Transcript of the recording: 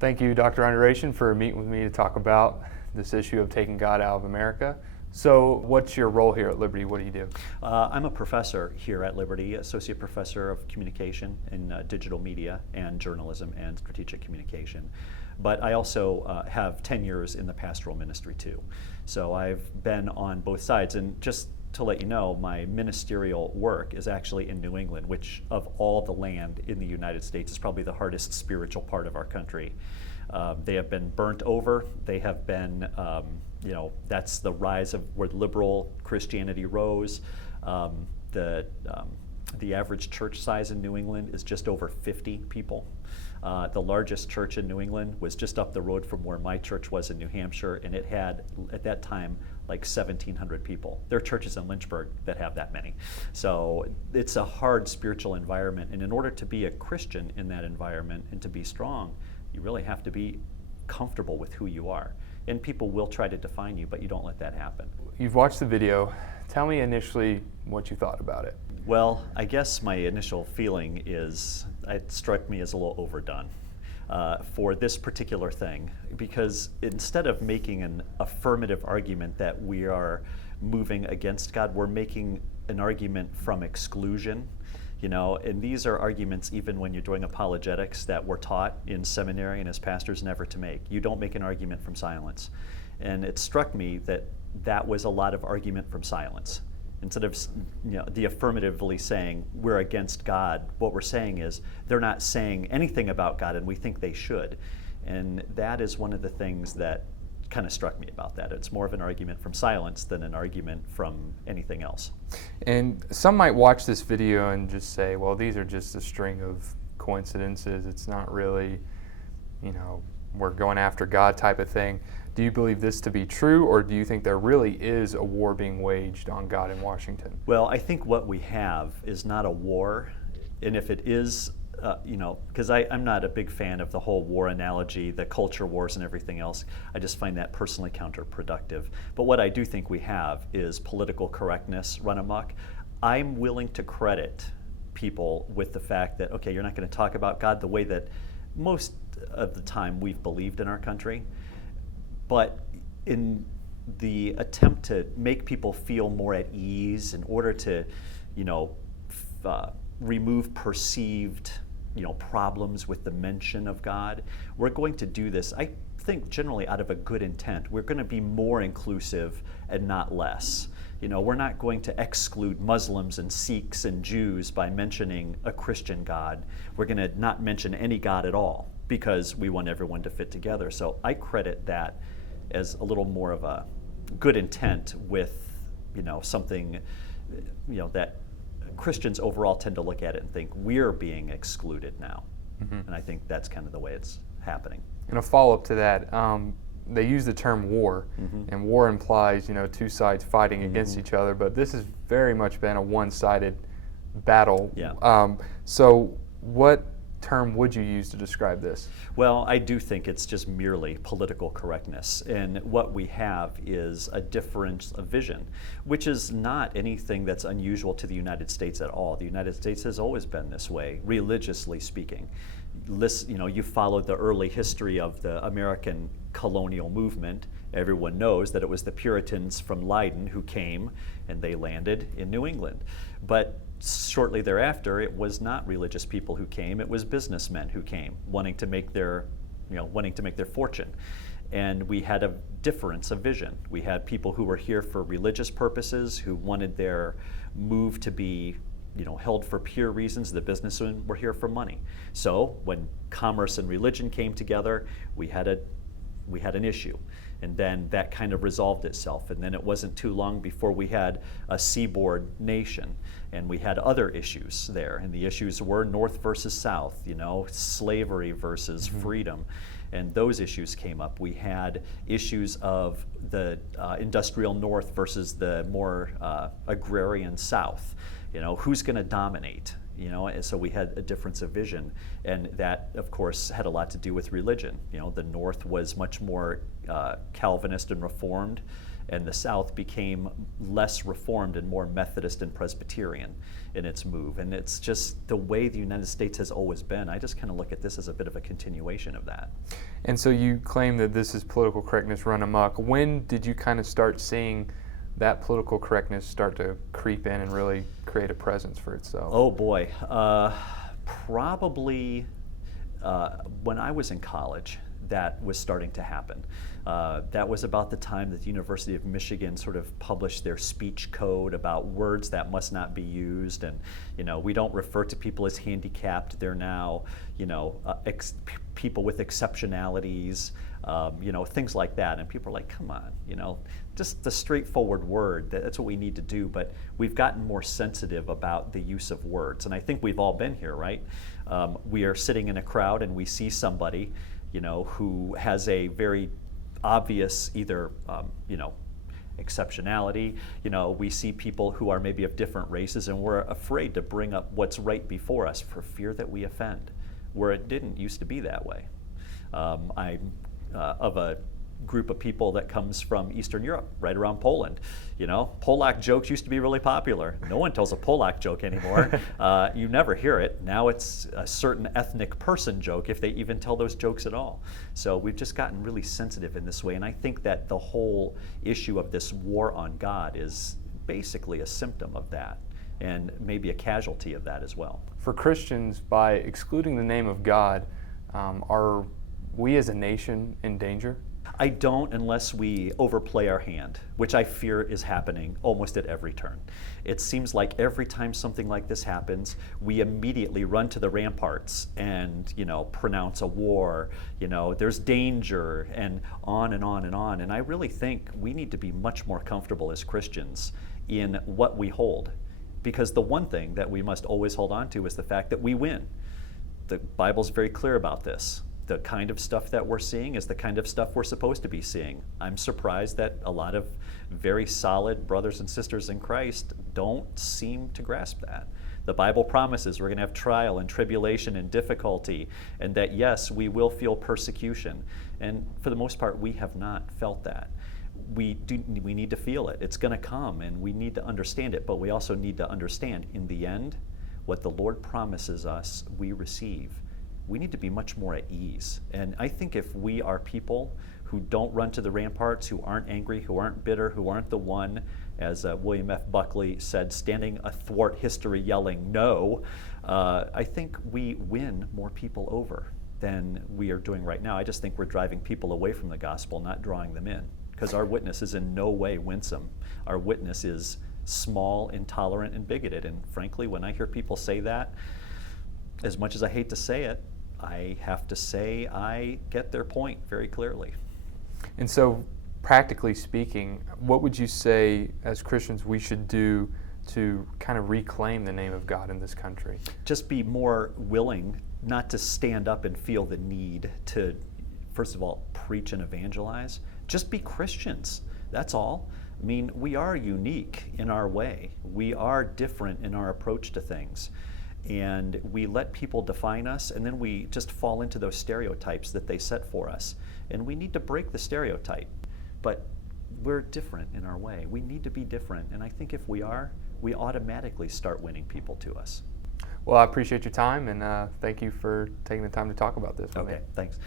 Thank you, Dr. Underation, for meeting with me to talk about this issue of taking God out of America. So what's your role here at Liberty? What do you do? I'm a professor here at Liberty, associate professor of communication in digital media and journalism and strategic communication. But I also have 10 years in the pastoral ministry too. So I've been on both sides. And just to let you know, my ministerial work is actually in New England, which of all the land in the United States is probably the hardest spiritual part of our country. They have been burnt over. They have been, that's the rise of where liberal Christianity rose. The average church size in New England is just over 50 people. The largest church in New England was just up the road from where my church was in New Hampshire, and it had, at that time, like 1,700 people. There are churches in Lynchburg that have that many. So it's a hard spiritual environment, and in order to be a Christian in that environment and to be strong, you really have to be comfortable with who you are. And people will try to define you, but you don't let that happen. You've watched the video. Tell me initially what you thought about it. Well, I guess my initial feeling is it struck me as a little overdone for this particular thing, because instead of making an affirmative argument that we are moving against God, we're making an argument from exclusion. And these are arguments even when you're doing apologetics that we're taught in seminary and as pastors never to make. You don't make an argument from silence. And it struck me that that was a lot of argument from silence. Instead of the affirmatively saying we're against God, what we're saying is they're not saying anything about God and we think they should. And that is one of the things that kind of struck me about that. It's more of an argument from silence than an argument from anything else. And some might watch this video and just say, well, these are just a string of coincidences. It's not really, we're going after God type of thing. Do you believe this to be true, or do you think there really is a war being waged on God in Washington? Well, I think what we have is not a war, and if it is, because I'm not a big fan of the whole war analogy, the culture wars and everything else. I just find that personally counterproductive. But what I do think we have is political correctness run amok. I'm willing to credit people with the fact that, okay, you're not going to talk about God the way that most of the time we've believed in our country. But in the attempt to make people feel more at ease in order to, remove perceived, problems with the mention of God, we're going to do this, I think, generally out of a good intent. We're going to be more inclusive and not less. We're not going to exclude Muslims and Sikhs and Jews by mentioning a Christian God. We're going to not mention any God at all because we want everyone to fit together. So I credit that as a little more of a good intent with, something, that Christians overall tend to look at it and think we're being excluded now. Mm-hmm. And I think that's kind of the way it's happening. And a follow-up to that, they use the term war, mm-hmm. and war implies, two sides fighting mm-hmm. against each other, but this has very much been a one-sided battle. Yeah. So what term would you use to describe this? Well, I do think it's just merely political correctness. And what we have is a difference of vision, which is not anything that's unusual to the United States at all. The United States has always been this way, religiously speaking. You followed the early history of the American colonial movement. Everyone knows that it was the Puritans from Leiden who came and they landed in New England. But shortly thereafter, it was not religious people who came, it was businessmen who came, wanting to make their fortune. And we had a difference of vision. We had people who were here for religious purposes, who wanted their move to be held for pure reasons. The businessmen were here for money. So when commerce and religion came together, we had an issue. And then that kind of resolved itself. And then it wasn't too long before we had a seaboard nation. And we had other issues there. And the issues were North versus South, slavery versus mm-hmm. freedom. And those issues came up. We had issues of the industrial North versus the more agrarian South. Who's going to dominate? And so we had a difference of vision, and that, of course, had a lot to do with religion. The North was much more Calvinist and Reformed, and the South became less Reformed and more Methodist and Presbyterian in its move. And it's just the way the United States has always been. I just kind of look at this as a bit of a continuation of that. And so you claim that this is political correctness run amok. When did you kind of start seeing that political correctness start to creep in and really create a presence for itself? Oh boy, probably when I was in college, that was starting to happen. That was about the time that the University of Michigan sort of published their speech code about words that must not be used, and we don't refer to people as handicapped. They're now people with exceptionalities, things like that. And people are like, come on, just the straightforward word. That's what we need to do. But we've gotten more sensitive about the use of words, and I think we've all been here, right? We are sitting in a crowd and we see somebody who has a very obvious either, exceptionality. We see people who are maybe of different races, and we're afraid to bring up what's right before us for fear that we offend, where it didn't used to be that way. I'm of a group of people that comes from Eastern Europe, right around Poland. Polak jokes used to be really popular. No one tells a Polak joke anymore. You never hear it. Now it's a certain ethnic person joke, if they even tell those jokes at all. So we've just gotten really sensitive in this way, and I think that the whole issue of this war on God is basically a symptom of that, and maybe a casualty of that as well. For Christians, by excluding the name of God, are we as a nation in danger? I don't, unless we overplay our hand, which I fear is happening almost at every turn. It seems like every time something like this happens, we immediately run to the ramparts and, pronounce a war, there's danger, and on and on and on. And I really think we need to be much more comfortable as Christians in what we hold. Because the one thing that we must always hold on to is the fact that we win. The Bible's very clear about this. The kind of stuff that we're seeing is the kind of stuff we're supposed to be seeing. I'm surprised that a lot of very solid brothers and sisters in Christ don't seem to grasp that. The Bible promises we're going to have trial and tribulation and difficulty, and that yes, we will feel persecution. And for the most part, we have not felt that. We need to feel it. It's going to come, and we need to understand it, but we also need to understand, in the end, what the Lord promises us, we receive. We need to be much more at ease. And I think if we are people who don't run to the ramparts, who aren't angry, who aren't bitter, who aren't the one, as William F. Buckley said, standing athwart history yelling no, I think we win more people over than we are doing right now. I just think we're driving people away from the gospel, not drawing them in, because our witness is in no way winsome. Our witness is small, intolerant, and bigoted. And frankly, when I hear people say that, as much as I hate to say it, I have to say I get their point very clearly. And so, practically speaking, what would you say as Christians we should do to kind of reclaim the name of God in this country? Just be more willing not to stand up and feel the need to, first of all, preach and evangelize. Just be Christians. That's all. I mean, we are unique in our way. We are different in our approach to things. And we let people define us, and then we just fall into those stereotypes that they set for us. And we need to break the stereotype. But we're different in our way. We need to be different. And I think if we are, we automatically start winning people to us. Well, I appreciate your time, and thank you for taking the time to talk about this with me. Okay, thanks.